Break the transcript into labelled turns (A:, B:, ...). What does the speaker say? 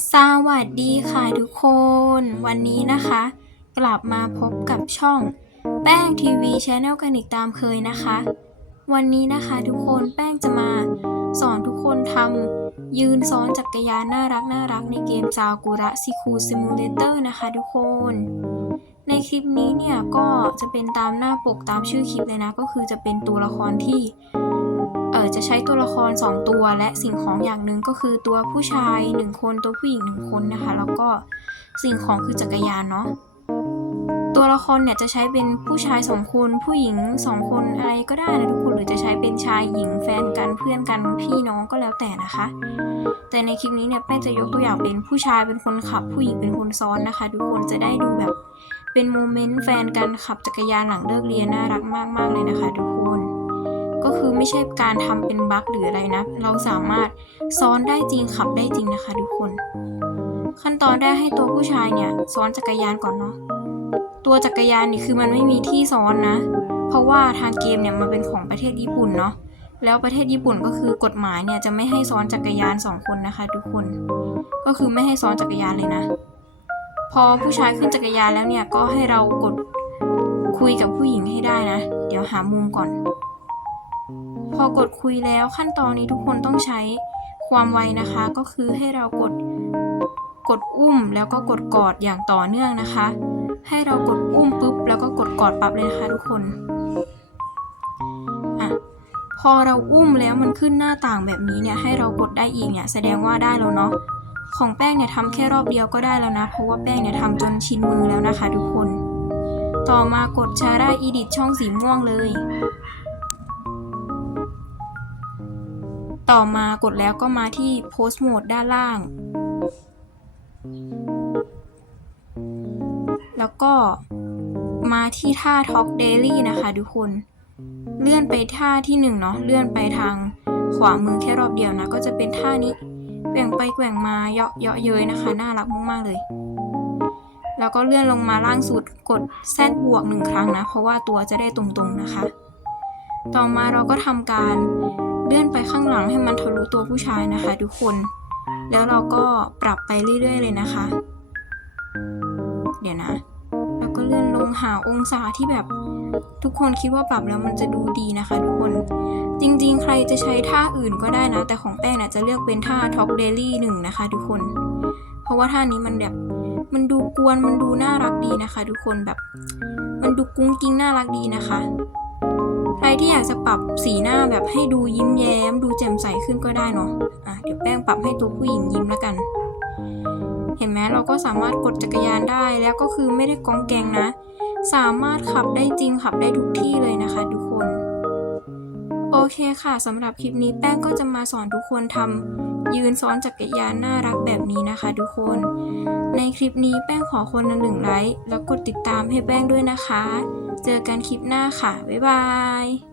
A: สวัสดีค่ะทุกคน วันนี้นะคะ กลับมาพบกับช่อง แป้งทีวีชแนลกันอีกตามเคยนะคะ วันนี้นะคะทุกคนแป้งจะมาสอนทุกคนทำยืนซ้อนจักรยานน่ารักน่ารักในเกมซากุระซิคูซิมูเลเตอร์นะคะทุกคน ในคลิปนี้เนี่ยก็จะเป็นตามหน้าปกตามชื่อคลิปเลยนะ ก็คือจะเป็นตัวละครที่ อจะใช้ตัวละคร 2 ตัวและสิ่งของอย่างหนึ่งก็คือตัวผู้ชาย 1 คนตัวผู้หญิง 1 คนนะคะ แล้วก็สิ่งของคือจักรยานเนาะตัวละครเนี่ยจะใช้เป็นผู้ชายสองคนผู้หญิงสองคนอะไรก็ได้นะทุกคนหรือจะใช้เป็นชายหญิงแฟนกันเพื่อนกันพี่น้องก็แล้วแต่นะคะ แต่ในคลิปนี้เนี่ยแป้จะยกตัวอย่างเป็นผู้ชายเป็นคนขับ ผู้หญิงเป็นคนซ้อนนะคะ ทุกคนจะได้ดูแบบเป็นโมเมนต์แฟนกันขับจักรยานหลังเลิกเรียนน่ารักมากๆเลยนะคะทุกคน ก็คือไม่ใช่การทำเป็นบั๊กหรืออะไรนะ เราสามารถซ้อนได้จริงขับได้จริงนะคะทุกคน ขั้นตอนแรกให้ตัวผู้ชายเนี่ยซ้อนจักรยานก่อนเนาะตัวจักรยานนี่คือมันไม่มีที่ซ้อนนะ เพราะว่าทางเกมเนี่ยมันเป็นของประเทศญี่ปุ่นเนาะแล้วประเทศญี่ปุ่นก็คือกฎหมายเนี่ยจะไม่ให้ซ้อนจักรยานสองคนนะคะ ทุกคน ก็คือไม่ให้ซ้อนจักรยานเลยนะ พอผู้ชายขึ้นจักรยานแล้วเนี่ยก็ให้เรากดคุยกับผู้หญิงให้ได้นะ เดี๋ยวหามุมก่อน พอกดคุยแล้วขั้นตอนนี้ทุกคนต้องใช้ความไวนะคะ ก็คือให้เรากดกดอุ้มแล้วก็กดกอดอย่างต่อเนื่องนะคะ ให้เรากดอุ้มปุ๊บแล้วก็กดกอดปั๊บเลยนะคะทุกคนอะพอเราอุ้มแล้วมันขึ้นหน้าต่างแบบนี้เนี่ยให้เรากดได้อีกเนี่ยแสดงว่าได้แล้วเนาะของแป้งเนี่ยทำแค่รอบเดียวก็ได้แล้วนะ เพราะว่าแป้งเนี่ยทำจนชินมือแล้วนะคะทุกคน ต่อมากดชาร่าอีดิทช่องสีม่วงเลย ต่อมากดแล้วก็มาที่ Post Mode ด้านล่าง แล้วก็มาที่ท่า Talk Daily นะคะทุกคน เลื่อนไปท่าที่หนึ่งเนาะ เลื่อนไปทางขวามือแค่รอบเดียวนะ ก็จะเป็นท่านี้แกว่งไปแกว่งมาเยาะเยาะเย้ยนะคะ น่ารักมาก ๆ เลย แล้วก็เลื่อนลงมาล่างสุดกดแซดบวกหนึ่งครั้งนะ เพราะว่าตัวจะได้ตรงๆนะคะ ต่อมาเราก็ทำการ เลื่อนไปข้างหลังให้มันทะลุตัวผู้ชายนะคะ ทุกคน แล้วเราก็ปรับไปเรื่อยๆเลยนะคะ เดี๋ยวนะแล้วก็เลื่อนลงหาองศาที่แบบทุกคนคิดว่าปรับแล้วมันจะดูดีนะคะทุกคน จริงๆ ใครจะใช้ท่าอื่นก็ได้นะ แต่ของแป้งเนี่ยจะเลือกเป็นท่า Talk Daily หนึ่งนะคะทุกคน เพราะว่าท่านี้มันแบบมันดูกวนมันดูน่ารักดีนะคะ ทุกคนแบบ มันดูกุ้งกิ้งน่ารักดีนะคะ ใครที่อยากจะปรับสีหน้าแบบให้ดูยิ้มแย้ม ดูแจ่มใสขึ้นก็ได้เนาะอะเดี๋ยวแป้งปรับให้ตัวผู้หญิงยิ้มแล้วกัน เห็นไหมเราก็สามารถกดจักรยานได้แล้วก็คือไม่ได้กองแกงนะ สามารถขับได้จริงขับได้ทุกที่เลยนะคะทุกคน โอเคค่ะสำหรับคลิปนี้แป้งก็จะมาสอนทุกคนทำยืนซ้อนจักรยานน่ารักแบบนี้นะคะทุกคน ในคลิปนี้แป้งขอคนละหนึ่งไลค์แล้วกดติดตามให้แป้งด้วยนะคะ เจอกันคลิปหน้าค่ะ บ๊ายบาย